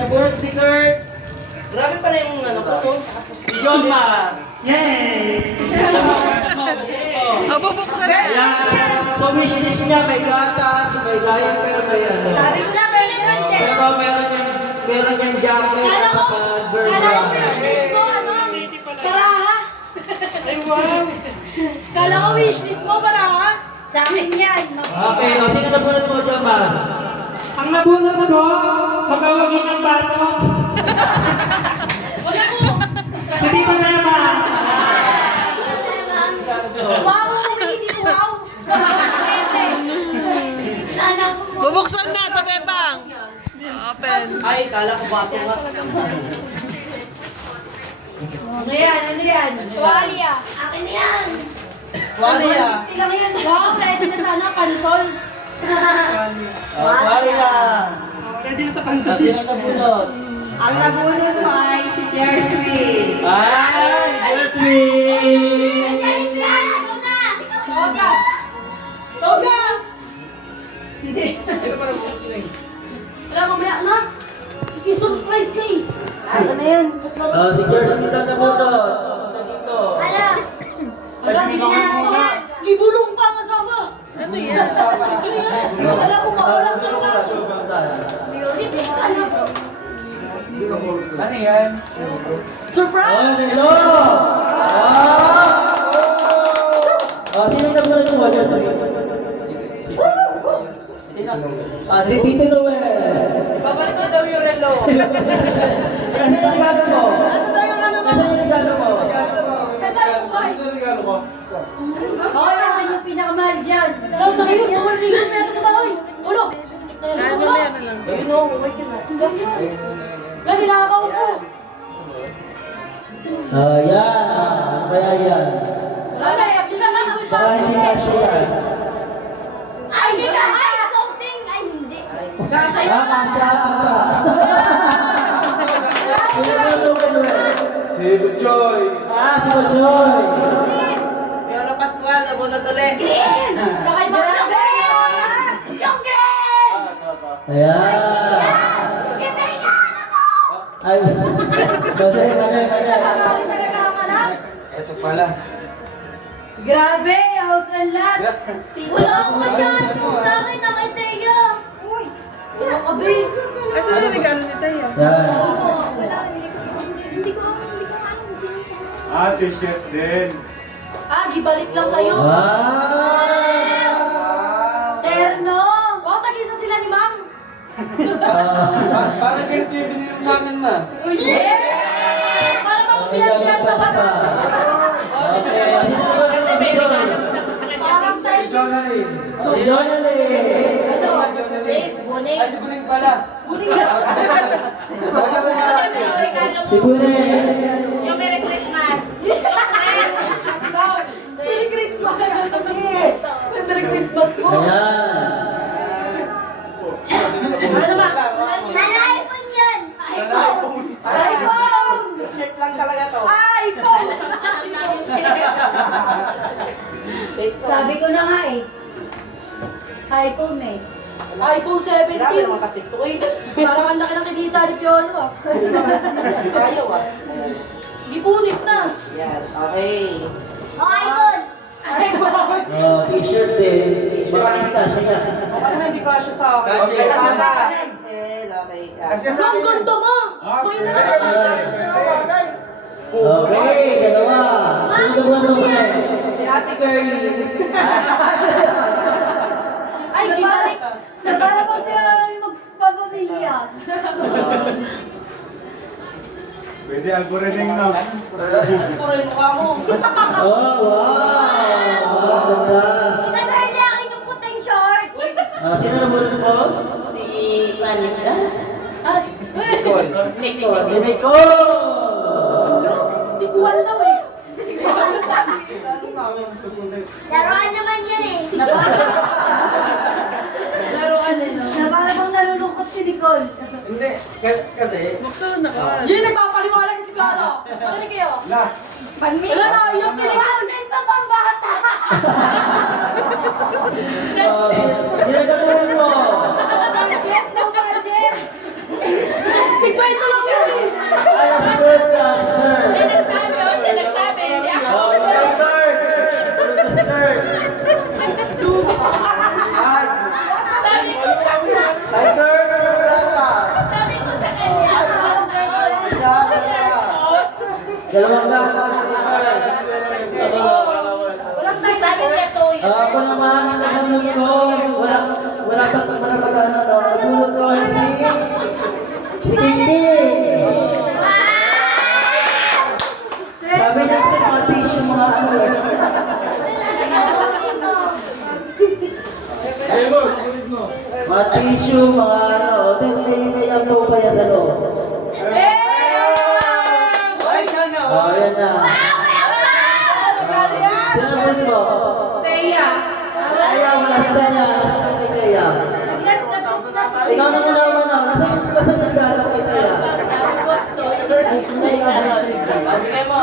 Nabunod si Kurt. Grabe pa na yung ano ko. Yoma. Yay! Bubuksan na. So wishlist niya, may gatas, may diaper, may ano. Sabi ko na, may grande. Pero meron yung jacket at saka burger. Kala ko wishlist mo, ano? Baraha? Ay, wow. Kala ko wishlist mo, baraha? Sa akin yan. Okay, o sino nabunod mo, Joma? Ang nabunod ko, magawagin ng baso. Wala ko. Hindi ko na naman. Wow, hindi ko wow. Bubuksan na ito, Bebang. Open. Ay, kala ko baso nga. Ano yan? Ano yan? Tuwalya. Akin na yan. Waria. Ilang yan? Wow, ready na sana, pansol. Maria. Ready na sa So pansin. sino nabunod? Ang nabunod mo ay si Jerry. Ay, Gertrude! Toga! Toga! Hindi. Wala, mamaya na. May surprise na eh. Ano na yan? Si Gertrude ang nabunod. Punta dito. Wala, hindi na ako. Gibulong pa ang asawa. Ano yan? Wala ko mawalang talaga. Sige, ano? Ano yan? Surprise! Oh, hello! Sino nabunod mo, Gertrude? Si Tito Noel. Babalik na daw yung relo. Kasi yung regalo mo. Nasa daw yung ano mo? Kasi yung regalo mo. Nasa yung bahay. Ay, ang yung pinakamahal dyan. Nasa kayo, tumaligod meron sa bahay. Ulo! Ay, mamaya na lang. Ayun o, wait ka na. Gagi, nakakaupo. Yan. Ano kaya yan? Wala, hindi na lang. Baka hindi kasya yan. Ay, hindi ka! Ay, floating! Ay, hindi. Kasha yan! Kasya. Sino nabunod mo? Si Butchoy. Si Bojoy. Pero Pascual, nabunod ulit. Green! Kakaiba ka ng green! Yung green! Ayan. Hindi yan! Ano? Ay, Bojoy. Nakakawin talaga ang anak. Ito pala. Grabe, house and lot. Wala ako dyan. Yung sa akin na kay Teo. Uy, wala ka, be. Ay, saan yung regalo ni Taya? Yan. Wala, hindi ko alam kung sino yung Ah, t-shirt din. Gibalik lang sa'yo. Terno! Oh, tag-isa sila ni ma'am. Parang ganito yung binili mo sa amin, ma. Uy, yeah! Para bang pinagbihan pa ba? Okay. Parang tayo. Jonalyn. Si Jonalyn. Ano? Jonalyn. Bunik. Ay, si Buning pala. Bunik na. Si Bune. Yung Merry Christmas. Merry Christmas. Merry Christmas po. Ayan. Ano ba? Sana iPhone yan. iPhone! Shirt lang talaga to. iPhone! Sabi ko na nga eh. iPhone eh. iPhone 17. Grabe naman kasi ito. Uy, Parang ang laki ng kinita ni Piolo ah. ayaw ah. Gipunit na. Yan, okay. iPhone. T-shirt din. Baka hindi kasya yan. Baka naman hindi ka siya sa akin. Kasya. Okay, Kasya sa sa akin. Okay, ka. Ang ganda mo! May Okay, dalawa. Sino nabunod mo? Si Ate Girlie. Ay, gibalik! Na para bang sila yung magpapamilya. Pwede algorithm na. Puro yung mukha mo. Oh, wow. Ganda. Itagarli akin yung puting short. Sino nabunod mo? Si Panika. Ay, Si Nicole. si Juan daw eh. Laruan naman yan eh. Laruan eh, no? Na para bang nalulungkot si Nicole. Hindi, kasi... Buksan na ko. Yun, nagpapaliwanag si Piolo. Makinig kayo. Panmi. Wala na, yung si Nicole. Ito pang bata. Sino nabunod mo? Si Dalawang gatas kay Carl. Walang tayo namin ito. Ako naman, nabunot ko. Wala pa pagkakagana, no? Nabunot ko si Hindi. Sabi niya sa mga tissue, mga ano eh. Mga tissue, mga ano. May ako pa yan sa loob. Ay, sana. Oh, yan na. Sinabi mo? Teya. Ayaw, wala si Teya. Nasaan kay Teya? Ikaw na muna naman na. Nasaan yung gano'n kay Teya? Sige mo.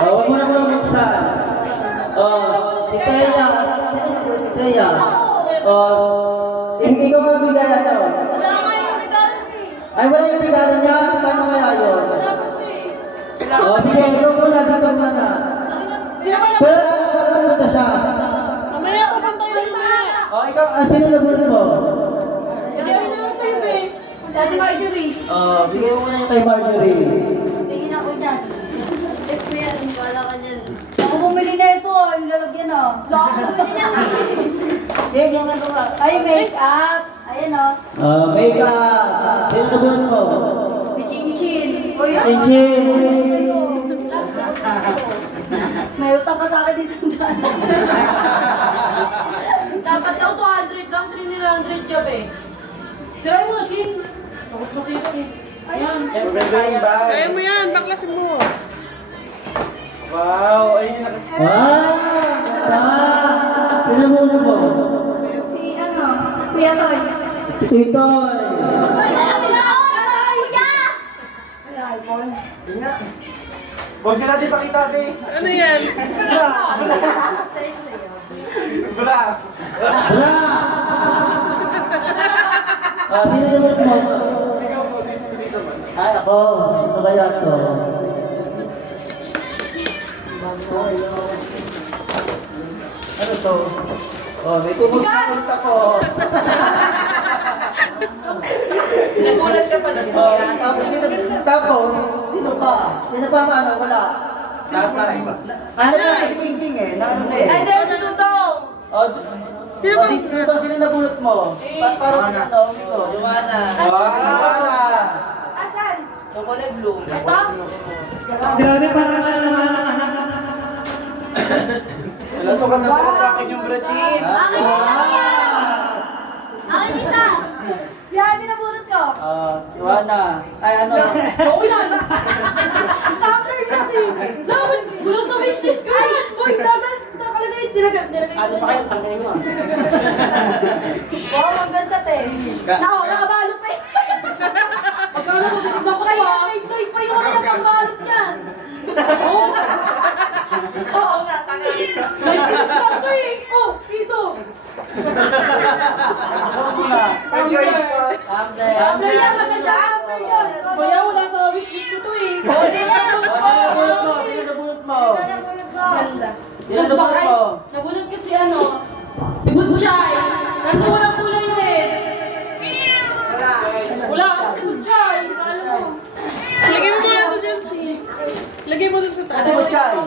Oh, wag mo na muna buksan. Oh, si Teya. Si Teya. Oh, ikaw ang bigay ano? Wala nga yung regalo eh. Ay, wala yung regalo niya? Paano kaya yun? Wala pa siya eh. Oh, sige, ikaw muna. Dito muna. Sino ba na? Pero, pumunta siya. Mamaya ko pang tayo mamaya. Oh, ikaw, sino nabunod mo? Hindi ako naman sa'yo eh. Si Ate Marjorie. Oh, bigay mo muna yung kay Marjorie. Sige na ako dyan. Eh, kuya, wala ka dyan. Ako bumili na ito, yung lalagyan oh. Wala ka bumili niyan eh. Yan, yung ano ka. Ay, make-up. Ayan oh. Makeup. Sino nabunod mo? Si Chinchin. O yan. Chinchin. May utang ka sa akin di sandaan. Dapat daw 200 lang, 300 job eh. Sirain mo na, Chin. Takot mo sila eh. Ayan. Kaya mo yan, baklasin mo. Wow, ayun na. Sino nabunod mo? Si ano, Kuya Toy. Si Titoy. Ay, iPhone. Huwag na natin pakita, be. Ano yan? Bra. Bra! Sino nabunod mo? Ay, ako. Ano kaya to? Ano to? Oh, may tumulong ako. Nagulat ka pa na. Tapos, sino pa? Sino pa ang ano? Wala. Tatay. Ano ba si Pingping eh? Naano na eh? Ay, dahil si Tutong. Oh, Sino ba? Sino nabulot mo? Parang ano? Joanna. Joanna. Asan? Chocolate blue. Ito? Grabe, parang anak. Wala, sobrang nasakit sa akin yung brachin. Akin isa yan. Akin isa. Si Ate nabunod ko. Joanna. Ay, ano? Oo yan. Tumbler yan eh. Dapat, wala sa wishlist ko yan. Uy, nasa nakalagay. Nilagay. Ano pa kayo? Tanggalin mo. Wow, ang ganda te. Nakabalot pa eh. Pagkala ko, naku pa. Toy pa yung kaya pagbalot niyan. Oo. Oo nga, tanga. Nag-piece lang to eh. Oh, piso. Tumbler yan, maganda. Kaya wala sa wishlist ko to eh. Oh, di ba? Sino nabulot mo? Ganda. Sino nabulot mo? Nabulot ko si ano, si Butchay. Kaso walang kulay rin. Wala kasi si Butchay. Regalo mo. Lagay mo muna ito dyan, si. Lagay mo dun sa taas. Kasi mo siya eh.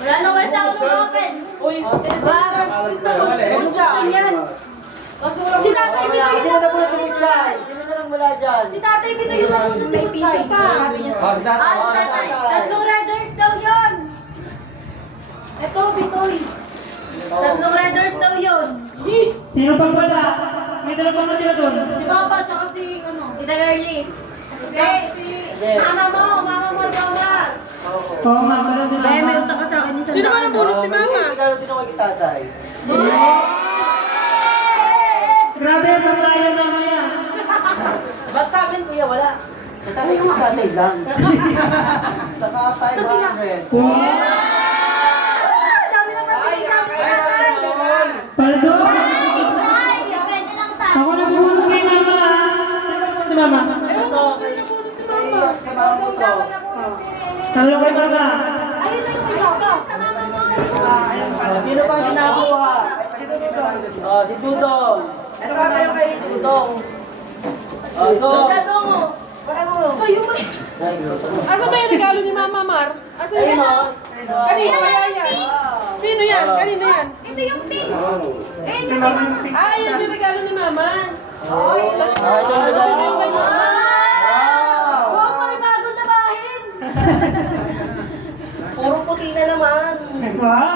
Wala na wala sa ako mag-open. Uy, barang si Butchay yan. Kaso walang si Tatay Binoy Sino yung nabulot mo siya? Sino na lang wala dyan? Si Tatay Binoy yung nabulot ni May Butchay. piso pa. Sabi niya sa si Tatay. si tatay. Tatlong riders daw yun. Ito, Bitoy. Tatlong riders daw yun. Sino pang wala? May dala pa natira doon. Si Papa, tsaka si ano. Tita Girlie. Mama mo, Jomar. Oo nga, meron din May ako. utang ka sa akin di Sino ba sandaan. nabulot ni Mama? Regalo sino kay tatay? Grabe, sa Brian mamaya. Ba't sa amin, kuya, wala? Sa tatay ko tatay lang. Saka 500. Dami naman bigay sa akin, tatay. Paldo? Ay, pwede lang tayo. Ako nabulot kay Mama. Sino nabulot ni Mama? Ito, kay mama mo to. Talo kay Mama. Ayun na yung Papa. Sino pa ang sinakuha? Si Dudong. Ito ka tayo kay Tudong. Ito. Tudong mo. Baka mo. Kayo mo rin. Asa ba yung regalo ni Mama Mar? Asa yan? Kanino kaya yan? Sino yan? Kanino yan? Ito yung pink. Ah, yan yung regalo ni Mama. Tapos ito yung kay Mama. Wow, may bagong labahin. Puro puti na naman. Wow!